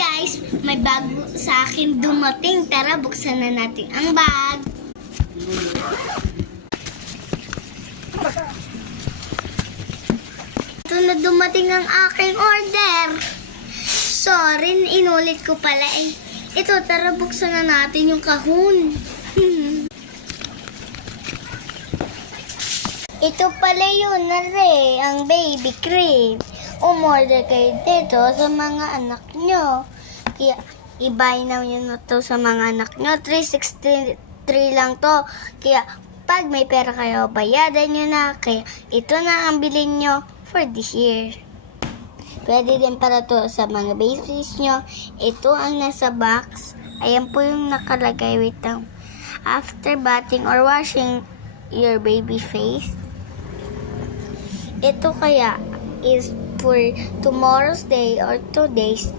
guys, may bago sa akin dumating. Tara, buksan na natin ang bag. Ito na dumating ang aking order. Sorry, inulit ko pala eh. Ito, tara, buksan na natin yung kahon. Ito pala yun na ang baby cream. Umorder kayo dito sa mga anak nyo. Kaya, i-buy na yun to sa mga anak nyo. 363 lang to. Kaya, pag may pera kayo, bayadan nyo na. Kaya, ito na ang bilhin nyo for this year. Pwede din para to sa mga babies nyo. Ito ang nasa box. Ayan po yung nakalagay. Wait lang. After bathing or washing your baby face, ito kaya is for tomorrow's day or 2 days.